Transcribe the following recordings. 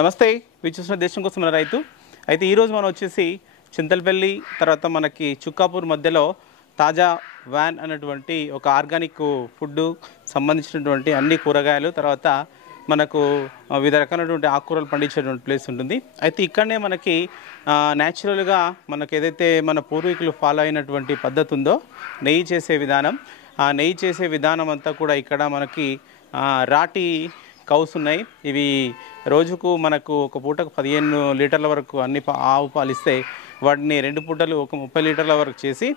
నమస్తే విచూసిన దేశం కోసం మన రైతు అయితే ఈరోజు మనం వచ్చేసి చింతలపల్లి తర్వాత మనకి చుక్కాపూర్ మధ్యలో తాజా వ్యాన్ అనేటువంటి ఒక ఆర్గానిక్ ఫుడ్ సంబంధించినటువంటి అన్ని కూరగాయలు తర్వాత మనకు వివిధ రకాలైనటువంటి ఆకుకూరలు పండించేటువంటి ప్లేస్ ఉంటుంది. అయితే ఇక్కడనే మనకి న్యాచురల్గా మనకు ఏదైతే మన పూర్వీకులు ఫాలో అయినటువంటి పద్ధతి ఉందో నెయ్యి చేసే విధానం, ఆ నెయ్యి చేసే విధానం అంతా కూడా ఇక్కడ మనకి రాటి కౌస్ ఉన్నాయి. ఇవి రోజుకు మనకు ఒక పూటకు 15 లీటర్ల వరకు అన్ని ఆవు పాలు ఇస్తే వాటిని 2 పూటలు ఒక 30 లీటర్ల వరకు చేసి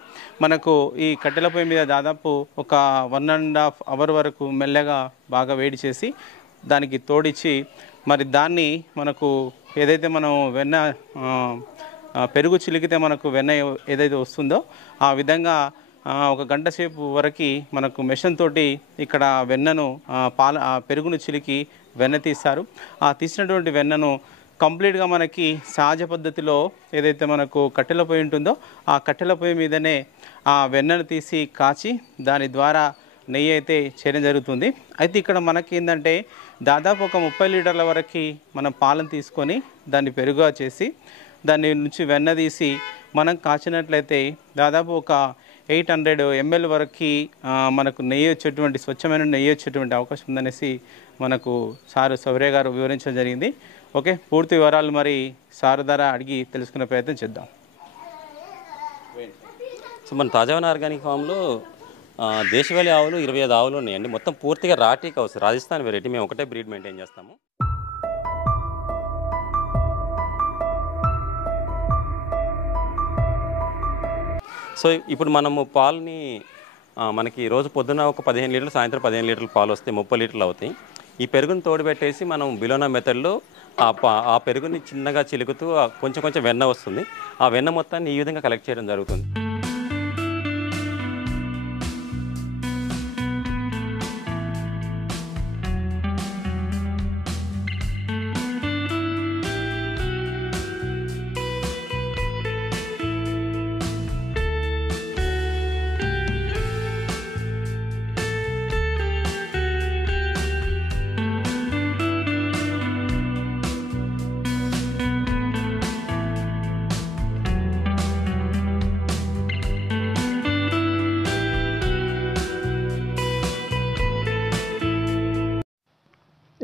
మనకు ఈ కట్టెల పొయ్యి మీద దాదాపు ఒక 1.5 అవర్ వరకు మెల్లగా బాగా వేడి చేసి దానికి తోడిచ్చి మరి దాన్ని మనకు ఏదైతే మనం వెన్న పెరుగు చిలికితే మనకు వెన్న ఏదైతే వస్తుందో ఆ విధంగా ఒక గంట సేపు వరకు మనకు మెషిన్ తోటి ఇక్కడ వెన్నను పెరుగును చిలికి వెన్న తీస్తారు. ఆ తీసినటువంటి వెన్నను కంప్లీట్గా మనకి సహజ పద్ధతిలో ఏదైతే మనకు కట్టెల పొయ్యి ఉంటుందో ఆ కట్టెల పొయ్యి మీదనే ఆ వెన్నను తీసి కాచి దాని ద్వారా నెయ్యి అయితే చేయడం జరుగుతుంది. అయితే ఇక్కడ మనకి ఏంటంటే దాదాపు ఒక 30 లీటర్ల వరకు మనం పాలను తీసుకొని దాన్ని పెరుగుగా చేసి దాని నుంచి వెన్న తీసి మనం కాచినట్లయితే దాదాపు ఒక 800 ml వరకు మనకు నెయ్యి వచ్చేటువంటి స్వచ్ఛమైన నెయ్యి వచ్చేటువంటి అవకాశం ఉందనేసి మనకు సారు సౌర్య గారు వివరించడం జరిగింది. ఓకే, పూర్తి వివరాలు మరి సారు ద్వారా అడిగి తెలుసుకునే ప్రయత్నం చేద్దాం. సో మన తాజావన ఆర్గానిక్ ఫామ్లో దేశవాళీ ఆవులు 25 ఆవులు ఉన్నాయండి. మొత్తం పూర్తిగా రాటీ కౌస్ రాజస్థాన్ వెరైటీ. మేము ఒకటే బ్రీడ్ మెయింటైన్ చేస్తాము. సో ఇప్పుడు మనము పాలని మనకి రోజు పొద్దున ఒక 15 లీటర్లు, సాయంత్రం 15 లీటర్లు పాలు వస్తే 30 లీటర్లు అవుతాయి. ఈ పెరుగుని తోడుపెట్టేసి మనం బిలోనా మెథడ్లో ఆ పెరుగుని చిన్నగా చిలుకుతూ కొంచెం కొంచెం వెన్న వస్తుంది. ఆ వెన్న మొత్తాన్ని ఈ విధంగా కలెక్ట్ చేయడం జరుగుతుంది.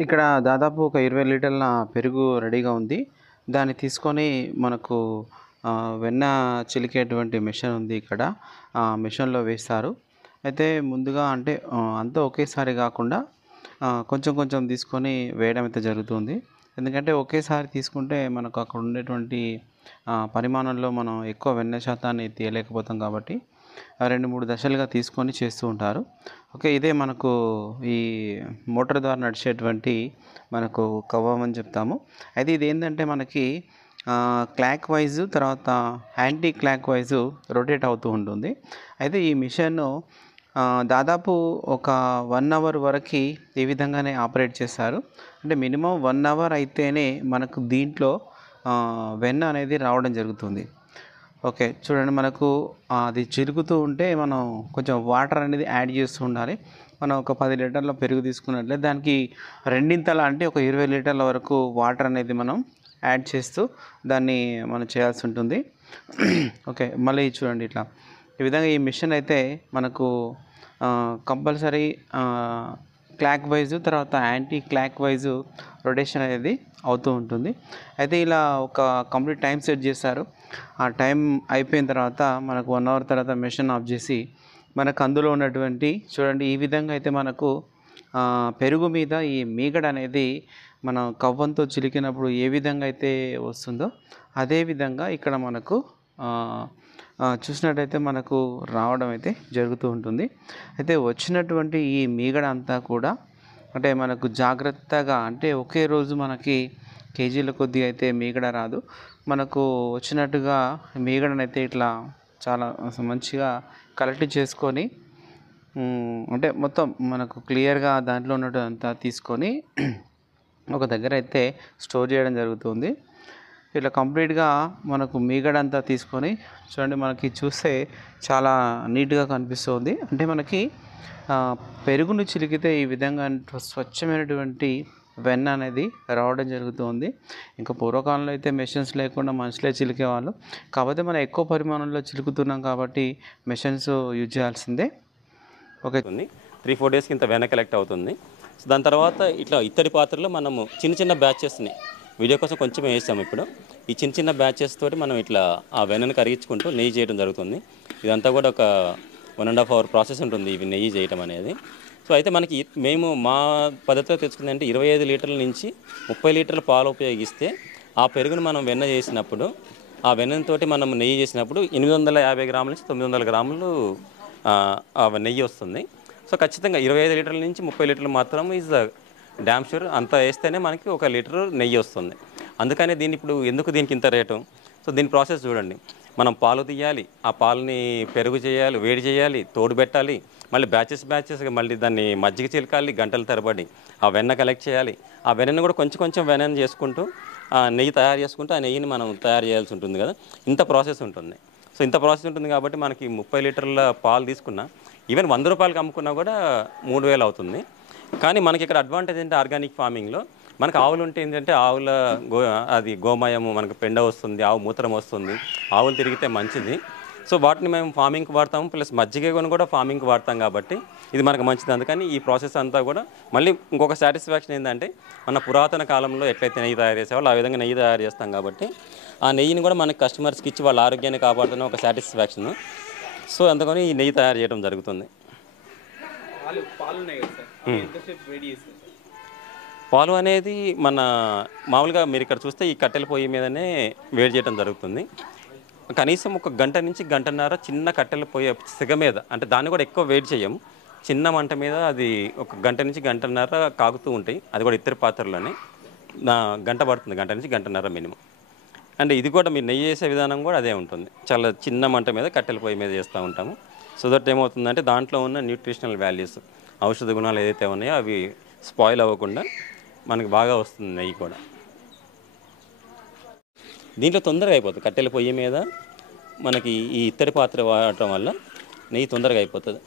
ఇక్కడ దాదాపు ఒక 20 లీటర్ల పెరుగు రెడీగా ఉంది. దాన్ని తీసుకొని మనకు వెన్న చిలికేటువంటి మిషన్ ఉంది. ఇక్కడ మిషన్లో వేస్తారు. అయితే ముందుగా అంటే అంతా ఒకేసారి కాకుండా కొంచెం కొంచెం తీసుకొని వేయడం అయితే జరుగుతుంది. ఎందుకంటే ఒకేసారి తీసుకుంటే మనకు అక్కడ ఉండేటువంటి పరిమాణంలో మనం ఎక్కువ వెన్న శాతాన్ని తీయలేకపోతాం కాబట్టి 2-3 దశలుగా తీసుకొని చేస్తూ ఉంటారు. ఓకే, ఇదే మనకు ఈ మోటార్ ద్వారా నడిచేటువంటి మనకు కవ్వం అని చెప్తాము. అయితే ఇది ఏంటంటే మనకి క్లాక్ వైజ్ తర్వాత యాంటీ క్లాక్ వైజ్ రొటేట్ అవుతూ ఉంటుంది. అయితే ఈ మిషన్ దాదాపు ఒక 1 అవర్ వరకు ఈ విధంగానే ఆపరేట్ చేస్తారు. అంటే మినిమం 1 అవర్ అయితేనే మనకు దీంట్లో వెన్న అనేది రావడం జరుగుతుంది. ఓకే, చూడండి, మనకు అది చిరుగుతూ ఉంటే మనం కొంచెం వాటర్ అనేది యాడ్ చేస్తూ ఉండాలి. మనం ఒక 10 లీటర్ల పెరుగు తీసుకున్నట్లయితే దానికి రెండింతల అంటే ఒక 20 లీటర్ల వరకు వాటర్ అనేది మనం యాడ్ చేస్తూ దాన్ని మనం చేయాల్సి ఉంటుంది. ఓకే, మళ్ళీ చూడండి, ఇట్లా ఈ విధంగా ఈ మిషన్ అయితే మనకు కంపల్సరీ క్లాక్ వైజు తర్వాత యాంటీ క్లాక్ వైజు రొటేషన్ అనేది అవుతూ ఉంటుంది. అయితే ఇలా ఒక కంప్లీట్ టైం సెట్ చేస్తారు. ఆ టైం అయిపోయిన తర్వాత మనకు 1 అవర్ తర్వాత మెషిన్ ఆఫ్ చేసి మనకు అందులో ఉన్నటువంటి చూడండి ఈ విధంగా అయితే మనకు పెరుగు మీద ఈ మీగడ అనేది మనం కవ్వంతో చిలికినప్పుడు ఏ విధంగా అయితే వస్తుందో అదే విధంగా ఇక్కడ మనకు చూసినట్టయితే మనకు రావడం అయితే జరుగుతూ ఉంటుంది. అయితే వచ్చినటువంటి ఈ మీగడ అంతా కూడా అంటే మనకు జాగ్రత్తగా అంటే ఒకే రోజు మనకి కేజీల కొద్దిగా అయితే మీగడ రాదు. మనకు వచ్చినట్టుగా మీగడనైతే ఇట్లా చాలా మంచిగా కలెక్ట్ చేసుకొని అంటే మొత్తం మనకు క్లియర్గా దాంట్లో ఉన్నదంతా తీసుకొని ఒక దగ్గర అయితే స్టోర్ చేయడం జరుగుతుంది. ఇట్లా కంప్లీట్గా మనకు మీగడంతా తీసుకొని చూడండి, మనకి చూస్తే చాలా నీట్గా కనిపిస్తుంది. అంటే మనకి పెరుగును చిలికితే ఈ విధంగా స్వచ్ఛమైనటువంటి వెన్న అనేది రావడం జరుగుతుంది. ఇంకా పూర్వకాలంలో అయితే మెషిన్స్ లేకుండా మనుషులే చిలికేవాళ్ళు. కాకపోతే మనం ఎక్కువ పరిమాణంలో చిలుకుతున్నాం కాబట్టి మెషిన్స్ యూజ్ చేయాల్సిందే. ఓకే. 3-4 డేస్కి ఇంత వెన్న కలెక్ట్ అవుతుంది. సో దాని తర్వాత ఇట్లా ఇత్తడి పాత్రలో మనము చిన్న చిన్న బ్యాచెస్ని వీడియో కోసం కొంచెం వేసాము. ఇప్పుడు ఈ చిన్న చిన్న బ్యాచెస్ తోటి మనం ఇట్లా ఆ వెన్నను కరిగించుకుంటూ నెయ్యి చేయడం జరుగుతుంది. ఇదంతా కూడా ఒక 1.5 అవర్ ప్రాసెస్ ఉంటుంది ఇవి నెయ్యి చేయడం అనేది. సో అయితే మనకి మేము మా పద్ధతిలో తెచ్చుకుందంటే 25 లీటర్ల నుంచి 30 లీటర్ల పాలు ఉపయోగిస్తే ఆ పెరుగును మనం వెన్న చేసినప్పుడు ఆ వెన్నతోటి మనం నెయ్యి చేసినప్పుడు 850 గ్రాముల నుంచి 900 గ్రాములు ఆ నెయ్యి వస్తుంది. సో ఖచ్చితంగా 25 లీటర్ల నుంచి 30 లీటర్లు మాత్రం ఈజ్ డ్యామ్ షూర్ అంత వేస్తేనే మనకి 1 లీటర్ నెయ్యి వస్తుంది. అందుకనే ఇప్పుడు ఎందుకు దీనికి ఇంత రేటు? సో దీని ప్రాసెస్ చూడండి. మనం పాలు తీయాలి, ఆ పాలని పెరుగు చేయాలి, వేడి చేయాలి, తోడు పెట్టాలి, మళ్ళీ బ్యాచెస్గా మళ్ళీ దాన్ని మజ్జిగ చిలకాలి గంటల తరబడి, ఆ వెన్న కలెక్ట్ చేయాలి, ఆ వెన్నను కూడా కొంచెం కొంచెం వెన్నను చేసుకుంటూ నెయ్యి తయారు చేసుకుంటూ ఆ నెయ్యిని మనం తయారు చేయాల్సి ఉంటుంది కదా. ఇంత ప్రాసెస్ ఉంటుంది. సో ఇంత ప్రాసెస్ ఉంటుంది కాబట్టి మనకి 30 లీటర్ల పాలు తీసుకున్నా ఈవెన్ 100 రూపాయలకి అమ్ముకున్నా కూడా 3000 అవుతుంది. కానీ మనకి ఇక్కడ అడ్వాంటేజ్ ఏంటంటే ఆర్గానిక్ ఫార్మింగ్లో మనకు ఆవులు ఉంటే ఏంటంటే ఆవుల అది గోమయము మనకు పెండ వస్తుంది, ఆవు మూత్రం వస్తుంది, ఆవులు తిరిగితే మంచిది. సో వాటిని మేము ఫార్మింగ్కి వాడతాము, ప్లస్ మజ్జిగ కూడా ఫార్మింగ్కి వాడతాం కాబట్టి ఇది మనకు మంచిది. అందుకని ఈ ప్రాసెస్ అంతా కూడా మళ్ళీ ఇంకొక సాటిస్ఫాక్షన్ ఏంటంటే మన పురాతన కాలంలో ఎట్లయితే నెయ్యి తయారు చేసేవాళ్ళు ఆ విధంగా నెయ్యి తయారు చేస్తాం కాబట్టి ఆ నెయ్యిని కూడా మనకి కస్టమర్స్కి ఇచ్చి వాళ్ళ ఆరోగ్యాన్ని కాపాడుతున్న ఒక సాటిస్ఫాక్షన్. సో అందుకని ఈ నెయ్యి తయారు చేయడం జరుగుతుంది. పాలు అనేది మన మామూలుగా మీరు ఇక్కడ చూస్తే ఈ కట్టెల పొయ్యి మీదనే వేడి చేయడం జరుగుతుంది. కనీసం 1 గంట నుంచి గంటన్నర చిన్న కట్టెల పొయ్యి సిగ మీద, అంటే దాన్ని కూడా ఎక్కువ వేడి చేయము, చిన్న మంట మీద అది 1 గంట నుంచి గంటన్నర కాగుతూ ఉంటాయి. అది కూడా ఇత్తడి పాత్రలోనే గంట పడుతుంది, గంట నుంచి గంటన్నర మినిమం. అండ్ ఇది కూడా మీరు నెయ్యి చేసే విధానం కూడా అదే ఉంటుంది. చాలా చిన్న మంట మీద కట్టెల పొయ్యి మీద చేస్తూ ఉంటాము. సో దట్ ఏమవుతుందంటే దాంట్లో ఉన్న న్యూట్రిషనల్ వాల్యూస్, ఔషధ గుణాలు ఏదైతే ఉన్నాయో అవి స్పాయిల్ అవ్వకుండా మనకి బాగా వస్తుంది నెయ్యి కూడా. దీంట్లో తొందరగా అయిపోతుంది. కట్టెల పొయ్యి మీద మనకి ఈ ఇత్తడి పాత్ర వాడటం వల్ల నెయ్యి తొందరగా అయిపోతుంది.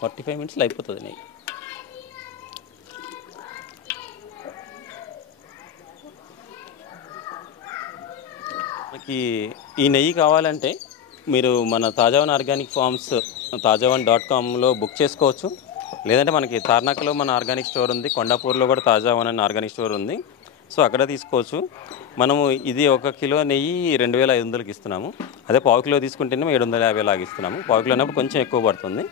45 మినిట్స్లో అయిపోతుంది నెయ్యి. మనకి ఈ నెయ్యి కావాలంటే మీరు మన తాజావన్ ఆర్గానిక్ ఫార్మ్స్ tajavan.comలో బుక్ చేసుకోవచ్చు. లేదంటే మనకి తార్నాకలో మన ఆర్గానిక్ స్టోర్ ఉంది, కొండాపూర్లో కూడా తాజావన్ అనే ఆర్గానిక్ స్టోర్ ఉంది. సో అక్కడ తీసుకోవచ్చు. మనము ఇది 1 కిలో నెయ్యి 2500కి ఇస్తున్నాము. అదే 1/4 కిలో తీసుకుంటేనే 750 లాగా ఇస్తున్నాము. 1/4 కిలో అన్నప్పుడు కొంచెం ఎక్కువ పడుతుంది.